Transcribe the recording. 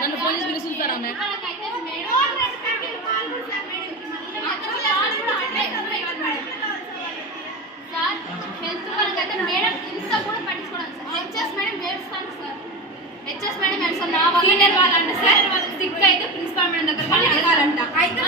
నన్ను పోలీస్ పిలుస్తున్నారా హెల్త్ వాళ్ళకైతే మేడం ఇంత కూడా పట్టించుకోవడం సార్ హెచ్ఎస్ మేడం ఏడుస్తారు స్టూడెంట్స్ ఉన్నా సీనియర్ వాళ్ళంట అయితే ప్రిన్సిపాల్ మేడం దగ్గర అడగాలంట. అయితే